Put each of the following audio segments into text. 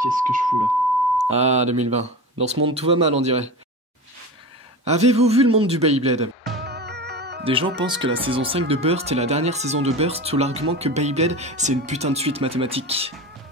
Qu'est-ce que je fous là? Ah, 2020. Dans ce monde tout va mal on dirait. Avez-vous vu le monde du Beyblade? Des gens pensent que la saison 5 de Burst est la dernière saison de Burst sous l'argument que Beyblade c'est une putain de suite mathématique.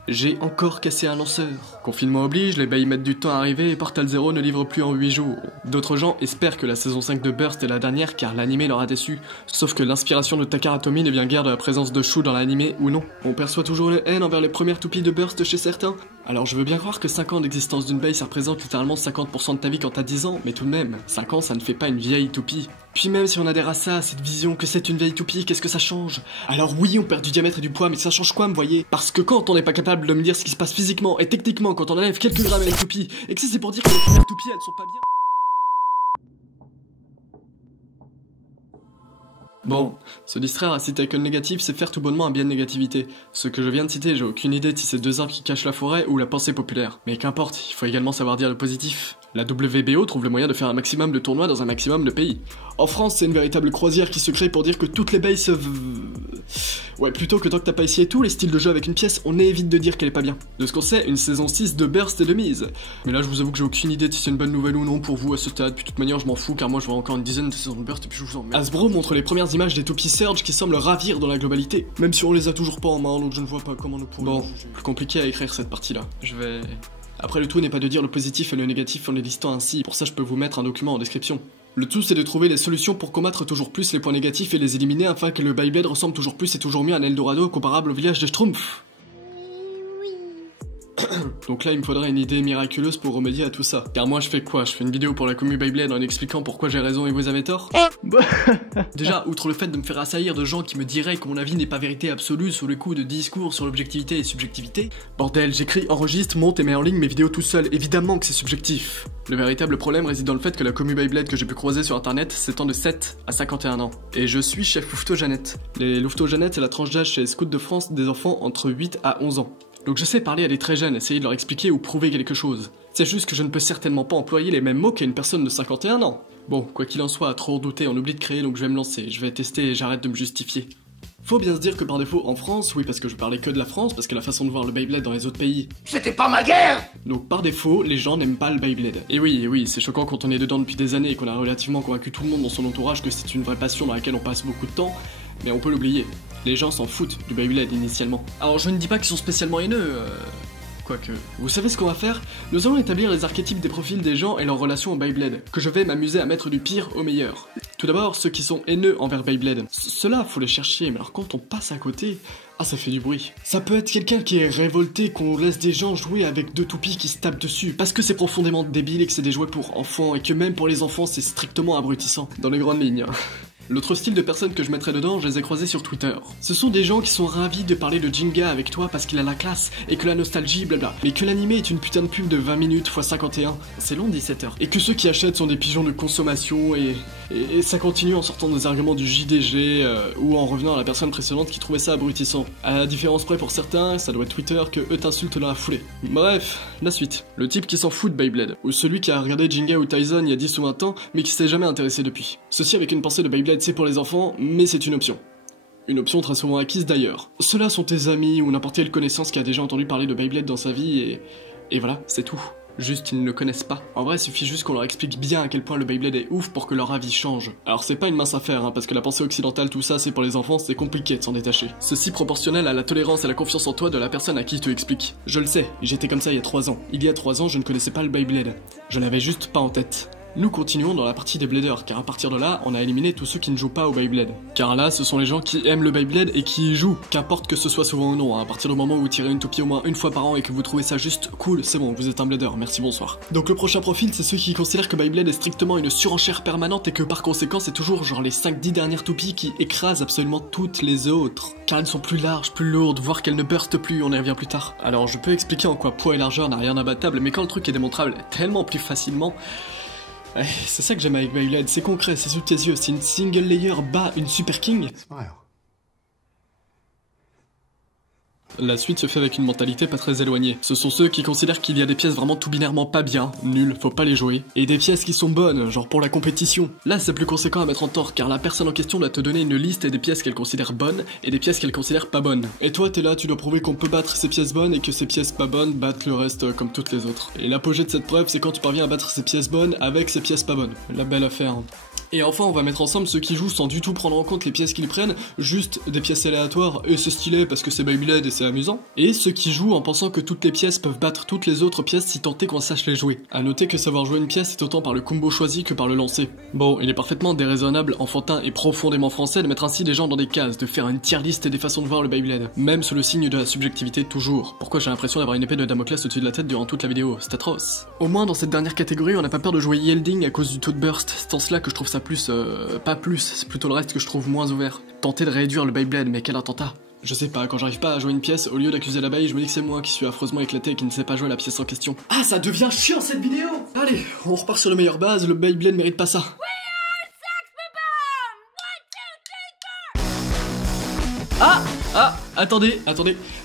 J'ai encore cassé un lanceur. Confinement oblige, les bails mettent du temps à arriver et Portal Zero ne livre plus en 8 jours. D'autres gens espèrent que la saison 5 de Burst est la dernière car l'animé leur a déçu. Sauf que l'inspiration de Takara Tomy ne vient guère de la présence de Shu dans l'animé ou non. On perçoit toujours une haine envers les premières toupies de Burst chez certains. Alors je veux bien croire que 5 ans d'existence d'une baille ça représente littéralement 50% de ta vie quand t'as 10 ans, mais tout de même, 5 ans ça ne fait pas une vieille toupie. Puis même si on adhère à ça, à cette vision que c'est une vieille toupie, qu'est-ce que ça change? Alors oui, on perd du diamètre et du poids, mais ça change quoi, me voyez? Parce que quand on n'est pas capable de me dire ce qui se passe physiquement et techniquement quand on enlève quelques grammes à une toupie, et que c'est pour dire que les premières toupies elles sont pas bien... Bon, se distraire à citer que le négatif, c'est faire tout bonnement un biais de négativité. Ce que je viens de citer, j'ai aucune idée si c'est deux arbres qui cachent la forêt ou la pensée populaire. Mais qu'importe, il faut également savoir dire le positif. La WBO trouve le moyen de faire un maximum de tournois dans un maximum de pays. En France, c'est une véritable croisière qui se crée pour dire que toutes les bails se... Ouais, plutôt que tant que t'as pas essayé tous les styles de jeu avec une pièce, on évite de dire qu'elle est pas bien. De ce qu'on sait, une saison 6 de Burst est de mise. Mais là, je vous avoue que j'ai aucune idée de si c'est une bonne nouvelle ou non pour vous à ce stade, puis de toute manière, je m'en fous car moi je vois encore une dizaine de saisons de Burst et puis je vous emmerde. Hasbro montre les premières images des toupies Surge qui semblent ravir dans la globalité, même si on les a toujours pas en main, donc je ne vois pas comment nous pourrions... Bon, plus compliqué à écrire cette partie-là. Après, le tout n'est pas de dire le positif et le négatif en les listant ainsi, pour ça je peux vous mettre un document en description. Le tout c'est de trouver les solutions pour combattre toujours plus les points négatifs et les éliminer afin que le Beyblade ressemble toujours plus et toujours mieux à un Eldorado comparable au village de Schtroumpf. Donc là il me faudrait une idée miraculeuse pour remédier à tout ça. Car moi je fais quoi? Je fais une vidéo pour la commu Beyblade en expliquant pourquoi j'ai raison et vous avez tort? Déjà, outre le fait de me faire assaillir de gens qui me diraient que mon avis n'est pas vérité absolue sous le coup de discours sur l'objectivité et subjectivité, bordel, j'écris, enregistre, monte et mets en ligne mes vidéos tout seul, évidemment que c'est subjectif. Le véritable problème réside dans le fait que la commu Beyblade que j'ai pu croiser sur internet s'étend de 7 à 51 ans. Et je suis chef Louveteau-Jeannette. Les Louveteau-Jeannette c'est la tranche d'âge chez les Scouts de France des enfants entre 8 à 11 ans. Donc je sais parler à des très jeunes, essayer de leur expliquer ou prouver quelque chose. C'est juste que je ne peux certainement pas employer les mêmes mots qu'à une personne de 51 ans. Bon, quoi qu'il en soit, à trop en douter, on oublie de créer, donc je vais me lancer, je vais tester et j'arrête de me justifier. Faut bien se dire que par défaut, en France, oui parce que je parlais que de la France, parce que la façon de voir le Beyblade dans les autres pays... C'était pas ma guerre! Donc par défaut, les gens n'aiment pas le Beyblade. Et oui, c'est choquant quand on est dedans depuis des années et qu'on a relativement convaincu tout le monde dans son entourage que c'est une vraie passion dans laquelle on passe beaucoup de temps, mais on peut l'oublier. Les gens s'en foutent du Beyblade initialement. Alors je ne dis pas qu'ils sont spécialement haineux, quoique... Vous savez ce qu'on va faire? Nous allons établir les archétypes des profils des gens et leurs relations au Beyblade, que je vais m'amuser à mettre du pire au meilleur. Tout d'abord, ceux qui sont haineux envers Beyblade. Ceux-là, faut les chercher, mais alors quand on passe à côté... Ah, ça fait du bruit. Ça peut être quelqu'un qui est révolté qu'on laisse des gens jouer avec deux toupies qui se tapent dessus, parce que c'est profondément débile et que c'est des jouets pour enfants, et que même pour les enfants c'est strictement abrutissant. Dans les grandes lignes, hein. L'autre style de personnes que je mettrais dedans, je les ai croisés sur Twitter. Ce sont des gens qui sont ravis de parler de Jenga avec toi parce qu'il a la classe et que la nostalgie, blabla. Mais que l'animé est une putain de pub de 20 minutes x 51. C'est long 17 heures. Et que ceux qui achètent sont des pigeons de consommation et ça continue en sortant des arguments du JDG ou en revenant à la personne précédente qui trouvait ça abrutissant. À la différence près pour certains, ça doit être Twitter que eux t'insultent dans la foulée. Bref, la suite. Le type qui s'en fout de Beyblade. Ou celui qui a regardé Jenga ou Tyson il y a 10 ou 20 ans mais qui s'est jamais intéressé depuis. Ceci avec une pensée de Beyblade c'est pour les enfants, mais c'est une option. Une option très souvent acquise d'ailleurs. Ceux-là sont tes amis ou n'importe quelle connaissance qui a déjà entendu parler de Beyblade dans sa vie et voilà, c'est tout. Juste ils ne le connaissent pas. En vrai, il suffit juste qu'on leur explique bien à quel point le Beyblade est ouf pour que leur avis change. Alors c'est pas une mince affaire, hein, parce que la pensée occidentale, tout ça, c'est pour les enfants, c'est compliqué de s'en détacher. Ceci proportionnel à la tolérance et la confiance en toi de la personne à qui tu expliques. Je le sais, j'étais comme ça il y a 3 ans. Il y a 3 ans, je ne connaissais pas le Beyblade. Je l'avais juste pas en tête. Nous continuons dans la partie des bladers, car à partir de là, on a éliminé tous ceux qui ne jouent pas au Beyblade. Car là, ce sont les gens qui aiment le Beyblade et qui y jouent, qu'importe que ce soit souvent ou non, hein. À partir du moment où vous tirez une toupie au moins une fois par an et que vous trouvez ça juste cool, c'est bon, vous êtes un blader, merci bonsoir. Donc le prochain profil, c'est ceux qui considèrent que Beyblade est strictement une surenchère permanente et que par conséquent, c'est toujours genre les 5-10 dernières toupies qui écrasent absolument toutes les autres. Car elles sont plus larges, plus lourdes, voire qu'elles ne burstent plus, on y revient plus tard. Alors je peux expliquer en quoi poids et largeur n'a rien d'abattable, mais quand le truc est démontrable tellement plus facilement... C'est ça que j'aime avec Beyblade, c'est concret, c'est sous tes yeux, c'est une single layer bas, une Super King. La suite se fait avec une mentalité pas très éloignée. Ce sont ceux qui considèrent qu'il y a des pièces vraiment tout binairement pas bien, nulles, faut pas les jouer, et des pièces qui sont bonnes, genre pour la compétition. Là c'est plus conséquent à mettre en tort, car la personne en question doit te donner une liste des pièces qu'elle considère bonnes, et des pièces qu'elle considère pas bonnes. Et toi t'es là, tu dois prouver qu'on peut battre ces pièces bonnes, et que ces pièces pas bonnes battent le reste comme toutes les autres. Et l'apogée de cette preuve, c'est quand tu parviens à battre ces pièces bonnes avec ces pièces pas bonnes. La belle affaire. Et enfin, on va mettre ensemble ceux qui jouent sans du tout prendre en compte les pièces qu'ils prennent, juste des pièces aléatoires, et c'est stylé parce que c'est Beyblade et c'est amusant. Et ceux qui jouent en pensant que toutes les pièces peuvent battre toutes les autres pièces si tant est qu'on sache les jouer. A noter que savoir jouer une pièce est autant par le combo choisi que par le lancer. Bon, il est parfaitement déraisonnable, enfantin et profondément français de mettre ainsi des gens dans des cases, de faire une tier list et des façons de voir le Beyblade, même sous le signe de la subjectivité toujours. Pourquoi j'ai l'impression d'avoir une épée de Damoclès au-dessus de la tête durant toute la vidéo, c'est atroce. Au moins dans cette dernière catégorie, on n'a pas peur de jouer yielding à cause du taux de burst, c'est en cela que je trouve ça plus pas plus, c'est plutôt le reste que je trouve moins ouvert. Tenter de réduire le Beyblade, mais quel attentat. Je sais pas, quand j'arrive pas à jouer une pièce, au lieu d'accuser l'abeille, je me dis que c'est moi qui suis affreusement éclaté et qui ne sais pas jouer la pièce en question. Ah, ça devient chiant cette vidéo! Allez, on repart sur les meilleures bases, le Beyblade mérite pas ça. Attendez.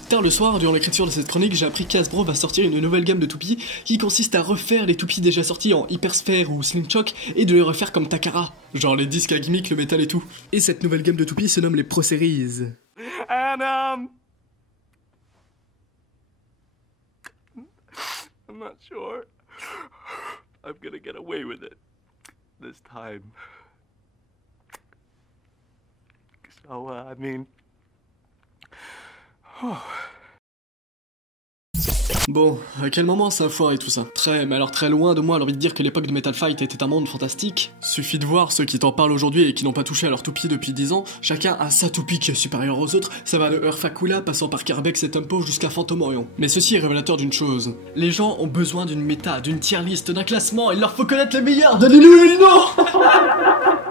Tard le soir, durant l'écriture de cette chronique, j'ai appris qu'Hasbro va sortir une nouvelle gamme de toupies qui consiste à refaire les toupies déjà sortis en Hypersphère ou Slingshot et de les refaire comme Takara. Genre les disques à gimmick, le métal et tout. Et cette nouvelle gamme de toupies se nomme les Pro Series. And I'm not sure I'm gonna get away with it this time. So, I mean... Bon, à quel moment ça a foiré tout ça? Mais alors très loin de moi l'envie de dire que l'époque de Metal Fight était un monde fantastique. Suffit de voir ceux qui t'en parlent aujourd'hui et qui n'ont pas touché à leur toupie depuis 10 ans, chacun a sa toupie qui est supérieure aux autres, ça va de Urfakula passant par Kerbex et Tempo jusqu'à Phantom Orion. Mais ceci est révélateur d'une chose. Les gens ont besoin d'une méta, d'une tier list, d'un classement, il leur faut connaître les meilleurs, donnez-nous les noms.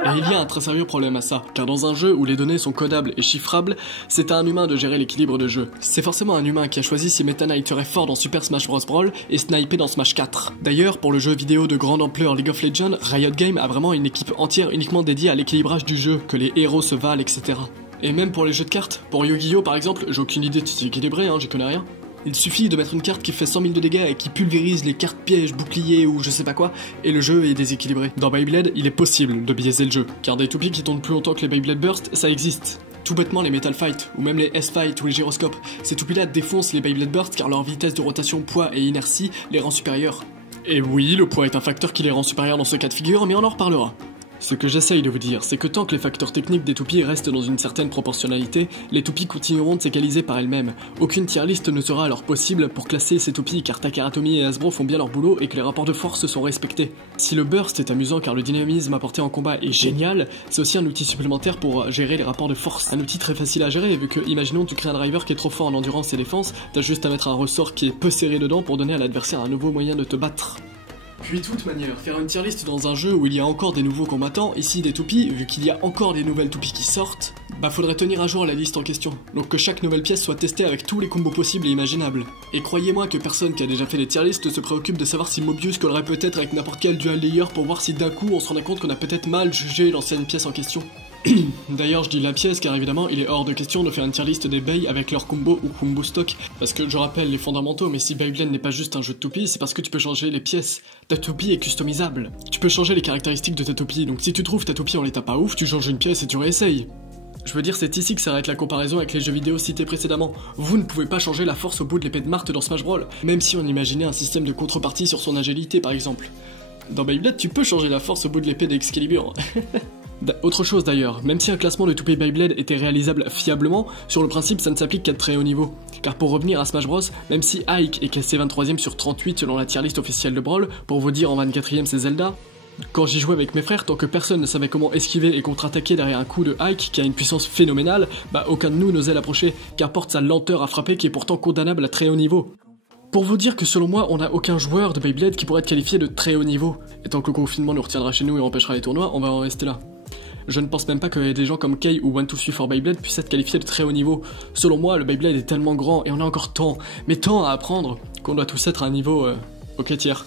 Et il y a un très sérieux problème à ça, car dans un jeu où les données sont codables et chiffrables, c'est à un humain de gérer l'équilibre de jeu. C'est forcément un humain qui a choisi si Meta Knight serait fort dans Super Smash Bros Brawl et Sniper dans Smash 4. D'ailleurs, pour le jeu vidéo de grande ampleur League of Legends, Riot Games a vraiment une équipe entière uniquement dédiée à l'équilibrage du jeu, que les héros se valent, etc. Et même pour les jeux de cartes, pour Yu-Gi-Oh par exemple, j'ai aucune idée de s'équilibrer, j'y connais rien. Il suffit de mettre une carte qui fait 100 000 de dégâts et qui pulvérise les cartes pièges, boucliers ou je sais pas quoi, et le jeu est déséquilibré. Dans Beyblade, il est possible de biaiser le jeu, car des toupies qui tournent plus longtemps que les Beyblade Burst, ça existe. Tout bêtement les Metal Fight, ou même les S-Fight ou les gyroscopes, ces toupies-là défoncent les Beyblade Burst car leur vitesse de rotation, poids et inertie les rend supérieurs. Et oui, le poids est un facteur qui les rend supérieurs dans ce cas de figure, mais on en reparlera. Ce que j'essaye de vous dire, c'est que tant que les facteurs techniques des toupies restent dans une certaine proportionnalité, les toupies continueront de s'égaliser par elles-mêmes. Aucune tier list ne sera alors possible pour classer ces toupies car Takara Tomy et Hasbro font bien leur boulot et que les rapports de force sont respectés. Si le burst est amusant car le dynamisme apporté en combat est génial, c'est aussi un outil supplémentaire pour gérer les rapports de force. Un outil très facile à gérer vu que, imaginons tu crées un driver qui est trop fort en endurance et défense, t'as juste à mettre un ressort qui est peu serré dedans pour donner à l'adversaire un nouveau moyen de te battre. Puis de toute manière, faire une tier list dans un jeu où il y a encore des nouveaux combattants, ici des toupies, vu qu'il y a encore des nouvelles toupies qui sortent, bah faudrait tenir à jour la liste en question, donc que chaque nouvelle pièce soit testée avec tous les combos possibles et imaginables. Et croyez-moi que personne qui a déjà fait des tier lists se préoccupe de savoir si Mobius collerait peut-être avec n'importe quel dual layer pour voir si d'un coup on se rendait compte qu'on a peut-être mal jugé l'ancienne pièce en question. D'ailleurs je dis la pièce car évidemment il est hors de question de faire une tier list des Bey avec leur combo ou combo stock, parce que je rappelle les fondamentaux, mais si Beyblade n'est pas juste un jeu de toupies, c'est parce que tu peux changer les pièces. Ta toupie est customisable. Tu peux changer les caractéristiques de ta toupie, donc si tu trouves ta toupie en l'état pas ouf, tu changes une pièce et tu réessayes. Je veux dire, c'est ici que s'arrête la comparaison avec les jeux vidéo cités précédemment. Vous ne pouvez pas changer la force au bout de l'épée de Marthe dans Smash Brawl, même si on imaginait un système de contrepartie sur son agilité par exemple. Dans Beyblade, tu peux changer la force au bout de l'épée d'Excalibur. Autre chose d'ailleurs, même si un classement de toupie Beyblade était réalisable fiablement, sur le principe ça ne s'applique qu'à de très haut niveau. Car pour revenir à Smash Bros, même si Ike est classé 23ème sur 38 selon la tier list officielle de Brawl, pour vous dire en 24ème c'est Zelda, quand j'y jouais avec mes frères, tant que personne ne savait comment esquiver et contre-attaquer derrière un coup de Ike qui a une puissance phénoménale, bah aucun de nous n'osait l'approcher, car porte sa lenteur à frapper qui est pourtant condamnable à très haut niveau. Pour vous dire que selon moi, on n'a aucun joueur de Beyblade qui pourrait être qualifié de très haut niveau. Et tant que le confinement nous retiendra chez nous et empêchera les tournois, on va en rester là. Je ne pense même pas que des gens comme Kay ou 1-2-3 Beyblade puissent être qualifiés de très haut niveau. Selon moi, le Beyblade est tellement grand et on a encore tant, mais tant à apprendre, qu'on doit tous être à un niveau, ok tiers.